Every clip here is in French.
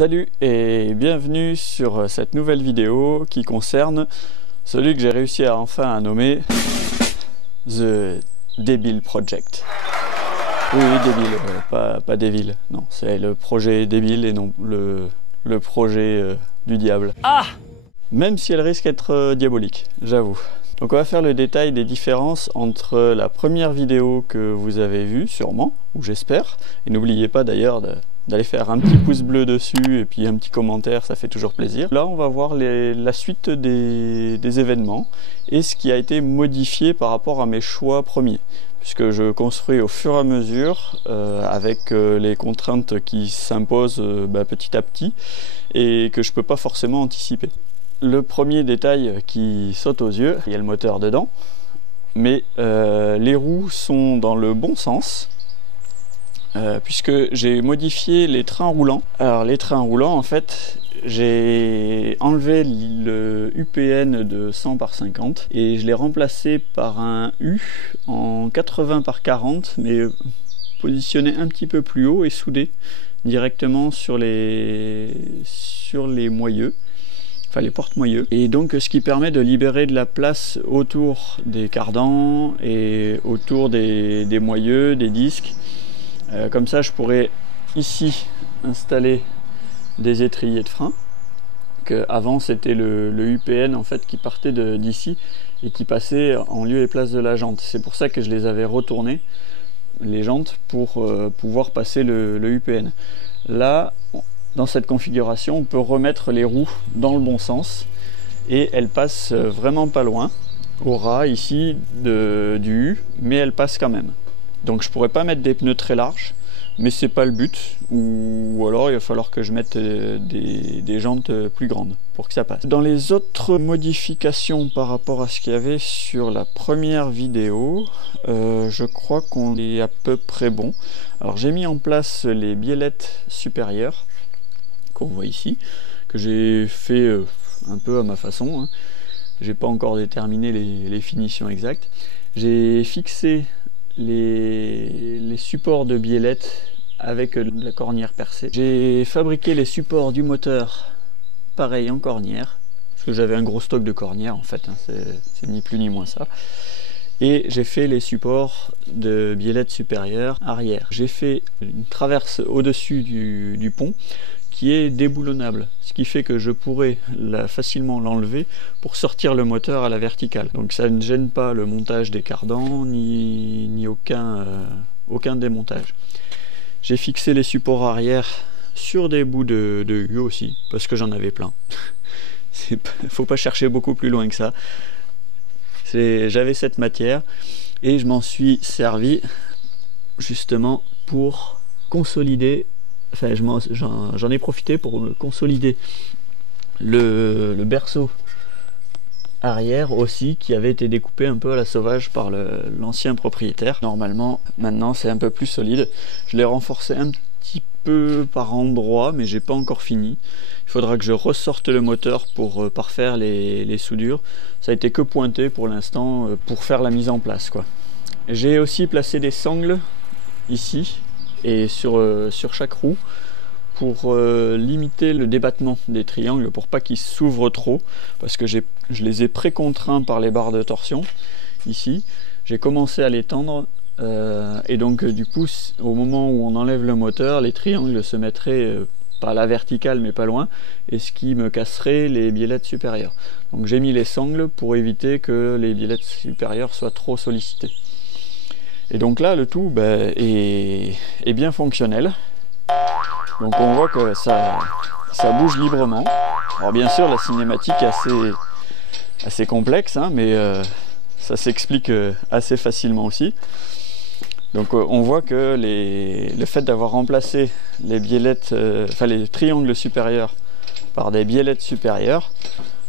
Salut et bienvenue sur cette nouvelle vidéo qui concerne celui que j'ai réussi à enfin nommer The Débile Project. Oui, débile, pas débile, non, c'est le projet débile et non le projet du diable. Ah! Même si elle risque d'être diabolique, j'avoue. Donc on va faire le détail des différences entre la première vidéo que vous avez vue, sûrement, ou j'espère, et n'oubliez pas d'ailleurs d'aller faire un petit pouce bleu dessus et puis un petit commentaire, ça fait toujours plaisir. Là on va voir la suite des événements et ce qui a été modifié par rapport à mes choix premiers, puisque je construis au fur et à mesure avec les contraintes qui s'imposent petit à petit et que je ne peux pas forcément anticiper. Le premier détail qui saute aux yeux, il y a le moteur dedans, mais les roues sont dans le bon sens, puisque j'ai modifié les trains roulants. Alors les trains roulants, en fait, j'ai enlevé le UPN de 100 par 50 et je l'ai remplacé par un U en 80 par 40, mais positionné un petit peu plus haut et soudé directement sur les moyeux. Enfin les porte-moyeux, et donc ce qui permet de libérer de la place autour des cardans et autour des moyeux, des disques. Comme ça je pourrais ici installer des étriers de frein, que avant c'était le UPN en fait qui partait d'ici et qui passait en lieu et place de la jante. C'est pour ça que je les avais retournés, les jantes, pour pouvoir passer le UPN. Là, dans cette configuration, on peut remettre les roues dans le bon sens et elles passent vraiment pas loin, au ras ici du U, mais elles passent quand même. Donc je pourrais pas mettre des pneus très larges, mais c'est pas le but, ou alors il va falloir que je mette des jantes plus grandes pour que ça passe. Dans les autres modifications par rapport à ce qu'il y avait sur la première vidéo, je crois qu'on est à peu près bon. Alors j'ai mis en place les biellettes supérieures qu'on voit ici, que j'ai fait un peu à ma façon, hein. J'ai pas encore déterminé les finitions exactes. J'ai fixé les supports de biellettes avec de la cornière percée. J'ai fabriqué les supports du moteur pareil en cornière, parce que j'avais un gros stock de cornières en fait, hein, c'est ni plus ni moins ça. Et j'ai fait les supports de biellettes supérieures arrière. J'ai fait une traverse au-dessus du pont qui est déboulonnable, ce qui fait que je pourrais facilement l'enlever pour sortir le moteur à la verticale. Donc ça ne gêne pas le montage des cardans ni aucun démontage. J'ai fixé les supports arrière sur des bouts de U aussi, parce que j'en avais plein. Faut pas chercher beaucoup plus loin que ça. J'avais cette matière et je m'en suis servi justement pour consolider. Enfin, j'en ai profité pour consolider le berceau arrière aussi, qui avait été découpé un peu à la sauvage par l'ancien propriétaire. Normalement, maintenant c'est un peu plus solide. Je l'ai renforcé un petit peu par endroits, mais j'ai pas encore fini. Il faudra que je ressorte le moteur pour parfaire les soudures. Ça a été que pointé pour l'instant pour faire la mise en place, quoi. J'ai aussi placé des sangles ici et sur chaque roue pour limiter le débattement des triangles, pour pas qu'ils s'ouvrent trop, parce que je les ai pré-contraints par les barres de torsion ici. J'ai commencé à les tendre et donc du coup au moment où on enlève le moteur, les triangles se mettraient pas à la verticale mais pas loin, et ce qui me casserait les biellettes supérieures. Donc j'ai mis les sangles pour éviter que les biellettes supérieures soient trop sollicitées. Et donc là, le tout est bien fonctionnel. Donc on voit que ça bouge librement. Alors bien sûr, la cinématique est assez complexe, hein, mais ça s'explique assez facilement aussi. Donc on voit que le fait d'avoir remplacé les biellettes, les triangles supérieurs par des biellettes supérieures,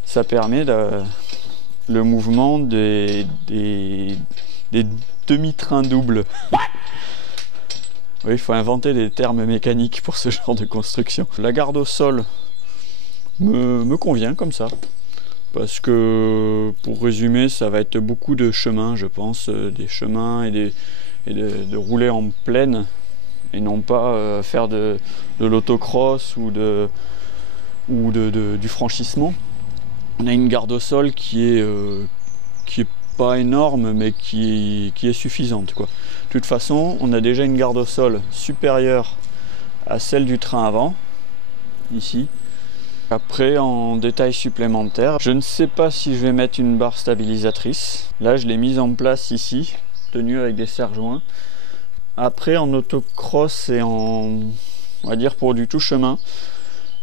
ça permet le mouvement des demi-trains doubles. Oui, il faut inventer des termes mécaniques pour ce genre de construction. La garde au sol me convient comme ça, parce que pour résumer, ça va être beaucoup de chemins, je pense, des chemins et de rouler en plaine et non pas faire de l'autocross ou du franchissement. On a une garde au sol qui est pas énorme, mais qui est suffisante, quoi. De toute façon, on a déjà une garde au sol supérieure à celle du train avant, ici. Après, en détail supplémentaire, je ne sais pas si je vais mettre une barre stabilisatrice. Là, je l'ai mise en place ici, tenue avec des serre-joints. Après, en autocross et on va dire pour du tout chemin,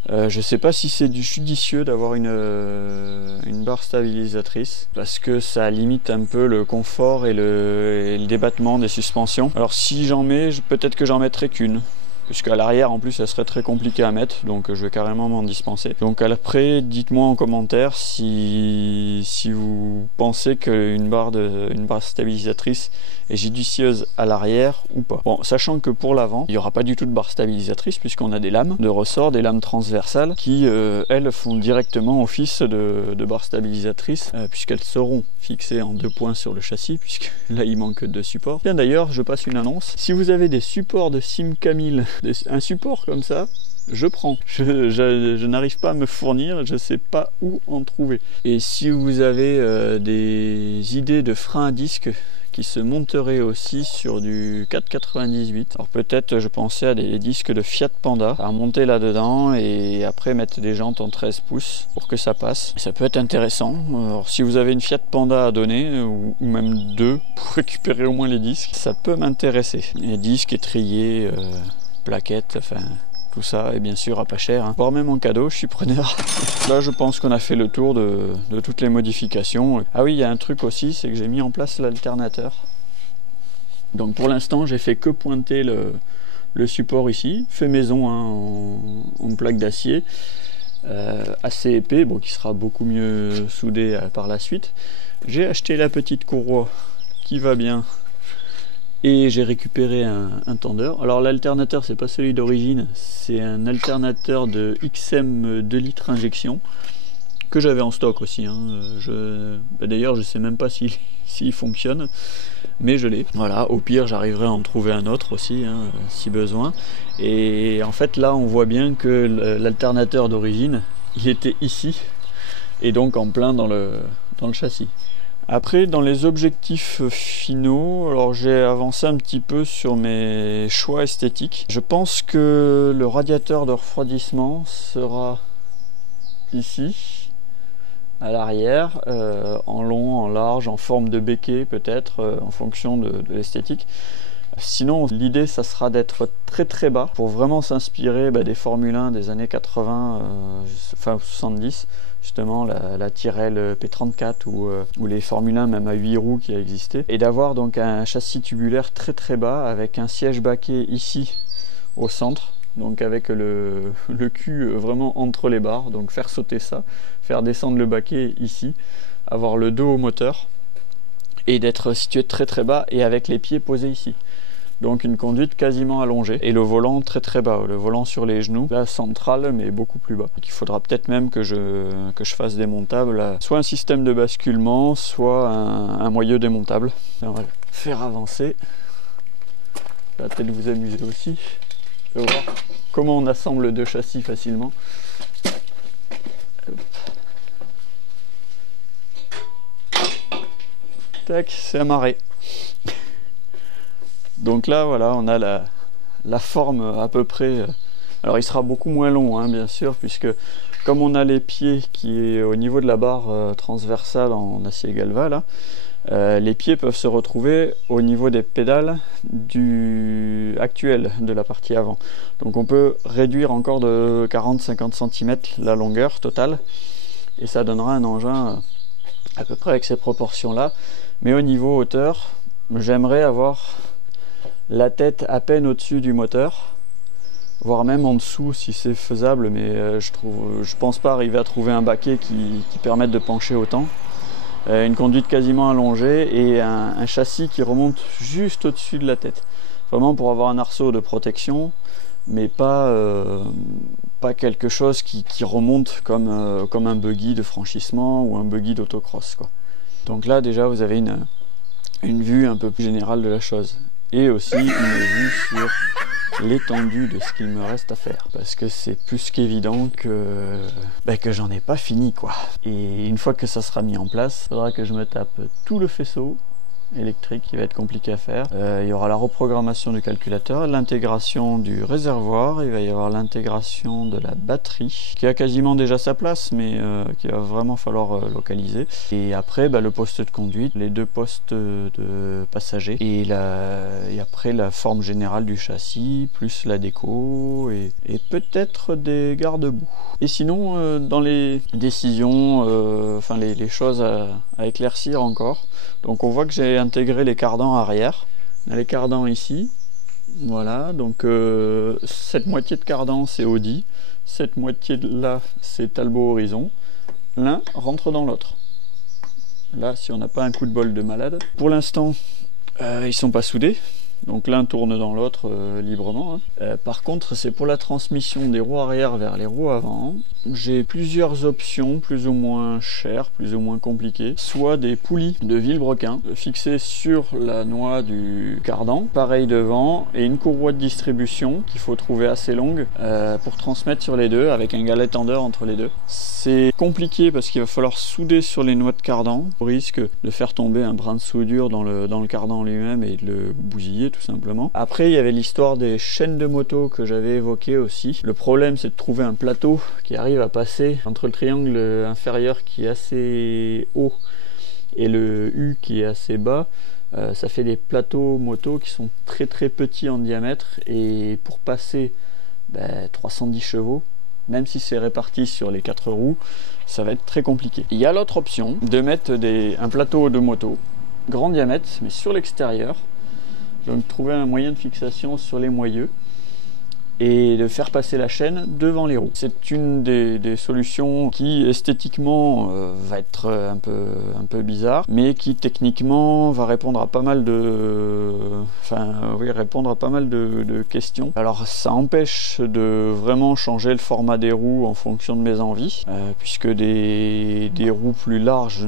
je ne sais pas si c'est judicieux d'avoir une barre stabilisatrice, parce que ça limite un peu le confort et le débattement des suspensions. Alors si j'en mets, peut-être que j'en mettrai qu'une, puisqu'à l'arrière en plus ça serait très compliqué à mettre, donc je vais carrément m'en dispenser. Donc après, dites-moi en commentaire si vous pensez qu'une barre stabilisatrice est judicieuse à l'arrière ou pas. Bon, sachant que pour l'avant, il n'y aura pas du tout de barre stabilisatrice, puisqu'on a des lames de ressort, des lames transversales, qui elles font directement office de barre stabilisatrice, puisqu'elles seront fixées en 2 points sur le châssis, puisque là il manque de support. Bien d'ailleurs, je passe une annonce. Si vous avez des supports de Simca 1000, un support comme ça, je prends. Je n'arrive pas à me fournir, je ne sais pas où en trouver. Et si vous avez des idées de freins à disque qui se monteraient aussi sur du 498, alors peut-être je pensais à des disques de Fiat Panda à monter là-dedans et après mettre des jantes en 13 pouces pour que ça passe. Et ça peut être intéressant. Alors si vous avez une Fiat Panda à donner, ou même 2 pour récupérer au moins les disques, ça peut m'intéresser. Les disques, étriers, plaquettes, enfin tout ça, et bien sûr à pas cher, hein. Voire même en cadeau, je suis preneur. Là je pense qu'on a fait le tour de toutes les modifications. Ah oui, il y a un truc aussi, c'est que j'ai mis en place l'alternateur. Donc pour l'instant j'ai fait que pointer le support ici, fait maison, hein, en plaque d'acier, assez épais, bon, qui sera beaucoup mieux soudé par la suite. J'ai acheté la petite courroie qui va bien. Et j'ai récupéré un tendeur. Alors l'alternateur, c'est pas celui d'origine, c'est un alternateur de XM 2 litres injection que j'avais en stock aussi, hein. D'ailleurs je sais même pas s'il fonctionne, mais je l'ai. Voilà, au pire j'arriverai à en trouver un autre aussi, hein, si besoin. Et en fait là on voit bien que l'alternateur d'origine, il était ici, et donc en plein dans le châssis. Après, dans les objectifs finaux, alors j'ai avancé un petit peu sur mes choix esthétiques. Je pense que le radiateur de refroidissement sera ici, à l'arrière, en long, en large, en forme de béquet peut-être, en fonction de l'esthétique. Sinon, l'idée, ça sera d'être très très bas pour vraiment s'inspirer des Formule 1 des années 80, enfin 70. Justement la Tyrrell P34 ou les Formule 1 même à 8 roues qui a existé, et d'avoir donc un châssis tubulaire très très bas avec un siège baquet ici au centre, donc avec le cul vraiment entre les barres, donc faire sauter ça, faire descendre le baquet ici, avoir le dos au moteur et d'être situé très très bas et avec les pieds posés ici. Donc une conduite quasiment allongée et le volant très très bas, le volant sur les genoux, la centrale mais beaucoup plus bas. Il faudra peut-être même que je fasse démontable, soit un système de basculement, soit un moyeu démontable. On va le faire avancer. Ça va peut-être vous amuser aussi. Je vais voir comment on assemble 2 châssis facilement. Hop. Tac, c'est amarré. Donc là, voilà, on a la forme à peu près. Alors il sera beaucoup moins long, hein, bien sûr, puisque comme on a les pieds qui est au niveau de la barre transversale en acier galva, là, les pieds peuvent se retrouver au niveau des pédales actuelles de la partie avant. Donc on peut réduire encore de 40-50 cm la longueur totale, et ça donnera un engin à peu près avec ces proportions-là. Mais au niveau hauteur, j'aimerais avoir la tête à peine au-dessus du moteur, voire même en dessous si c'est faisable, mais je pense pas arriver à trouver un baquet qui permette de pencher autant. Une conduite quasiment allongée et un châssis qui remonte juste au-dessus de la tête. Vraiment pour avoir un arceau de protection, mais pas quelque chose qui remonte comme un buggy de franchissement ou un buggy d'autocross, quoi. Donc là déjà vous avez une vue un peu plus générale de la chose. Et aussi une vue sur l'étendue de ce qu'il me reste à faire. Parce que c'est plus qu'évident que j'en ai pas fini quoi. Et une fois que ça sera mis en place, il faudra que je me tape tout le faisceau électrique qui va être compliqué à faire. Il y aura la reprogrammation du calculateur, l'intégration du réservoir, il va y avoir l'intégration de la batterie qui a quasiment déjà sa place mais qu'il va vraiment falloir localiser. Et après le poste de conduite, les deux postes de passagers et après la forme générale du châssis plus la déco et peut-être des garde-boue. Et sinon dans les décisions, les choses à éclaircir encore, donc on voit que j'ai intégré les cardans arrière. On a les cardans ici, voilà, donc cette moitié de cardan c'est Audi, cette moitié là c'est Talbot Horizon, l'un rentre dans l'autre. Là si on n'a pas un coup de bol de malade. Pour l'instant ils sont pas soudés, donc l'un tourne dans l'autre librement. Par contre c'est pour la transmission des roues arrière vers les roues avant. J'ai plusieurs options plus ou moins chères, plus ou moins compliquées. Soit des poulies de vilebrequin fixées sur la noix du cardan, pareil devant, et une courroie de distribution qu'il faut trouver assez longue pour transmettre sur les deux avec un galet tendeur entre les deux. C'est compliqué parce qu'il va falloir souder sur les noix de cardan au risque de faire tomber un brin de soudure dans le cardan lui-même et de le bousiller tout simplement. Après il y avait l'histoire des chaînes de moto que j'avais évoqué aussi. Le problème c'est de trouver un plateau qui arrive à passer entre le triangle inférieur qui est assez haut et le U qui est assez bas. Ça fait des plateaux moto qui sont très très petits en diamètre et pour passer 310 chevaux, même si c'est réparti sur les 4 roues, ça va être très compliqué. Il y a l'autre option de mettre un plateau de moto grand diamètre mais sur l'extérieur, donc trouver un moyen de fixation sur les moyeux et de faire passer la chaîne devant les roues. C'est une des solutions qui esthétiquement va être un peu bizarre, mais qui techniquement va répondre à pas mal de questions. Alors ça empêche de vraiment changer le format des roues en fonction de mes envies, puisque des roues plus larges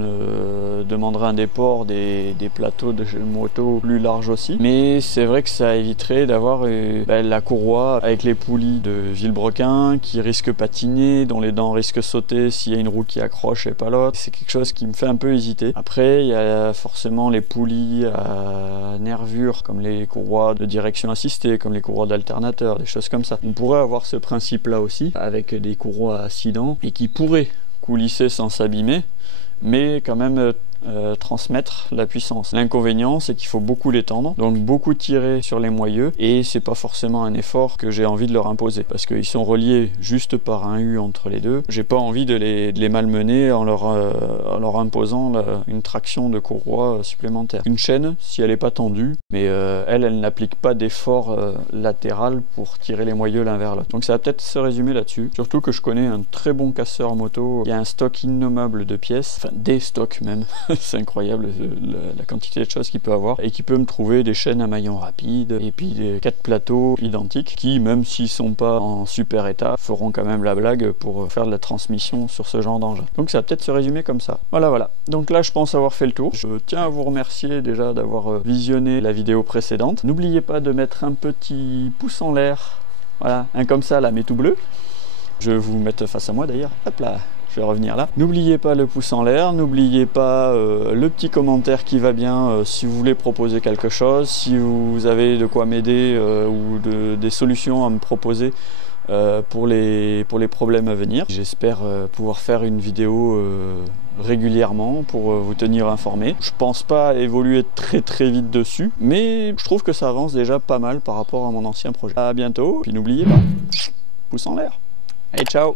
demanderaient un déport, des plateaux de moto plus larges aussi. Mais c'est vrai que ça éviterait d'avoir la courroie avec les poulies de vilebrequin qui risquent de patiner, dont les dents risquent de sauter s'il y a une roue qui accroche et pas l'autre. C'est quelque chose qui me fait un peu hésiter. Après il y a forcément les poulies à nervures comme les courroies de direction assistée, comme les courroies d'alternateur, des choses comme ça. On pourrait avoir ce principe là aussi avec des courroies à 6 dents et qui pourraient coulisser sans s'abîmer mais quand même transmettre la puissance. L'inconvénient c'est qu'il faut beaucoup l'étendre, donc beaucoup tirer sur les moyeux et c'est pas forcément un effort que j'ai envie de leur imposer parce qu'ils sont reliés juste par un U entre les deux. J'ai pas envie de les malmener en leur imposant une traction de courroie supplémentaire. Une chaîne, si elle est pas tendue, mais elle n'applique pas d'effort latéral pour tirer les moyeux l'un vers l'autre. Donc ça va peut-être se résumer là-dessus. Surtout que je connais un très bon casseur moto. Il y a un stock innommable de pièces, enfin des stocks même. C'est incroyable la quantité de choses qu'il peut avoir et qui peut me trouver des chaînes à maillon rapide et puis des 4 plateaux identiques qui, même s'ils sont pas en super état, feront quand même la blague pour faire de la transmission sur ce genre d'engin. Donc ça va peut-être se résumer comme ça. Voilà. Donc là je pense avoir fait le tour. Je tiens à vous remercier déjà d'avoir visionné la vidéo précédente. N'oubliez pas de mettre un petit pouce en l'air, voilà, un comme ça là mais tout bleu. Je vais vous mettre face à moi d'ailleurs, hop là. Je vais revenir là. N'oubliez pas le pouce en l'air, n'oubliez pas le petit commentaire qui va bien si vous voulez proposer quelque chose, si vous avez de quoi m'aider ou des solutions à me proposer pour les problèmes à venir. J'espère pouvoir faire une vidéo régulièrement pour vous tenir informé. Je pense pas évoluer très vite dessus, mais je trouve que ça avance déjà pas mal par rapport à mon ancien projet. À bientôt, puis n'oubliez pas, pouce en l'air. Allez, ciao!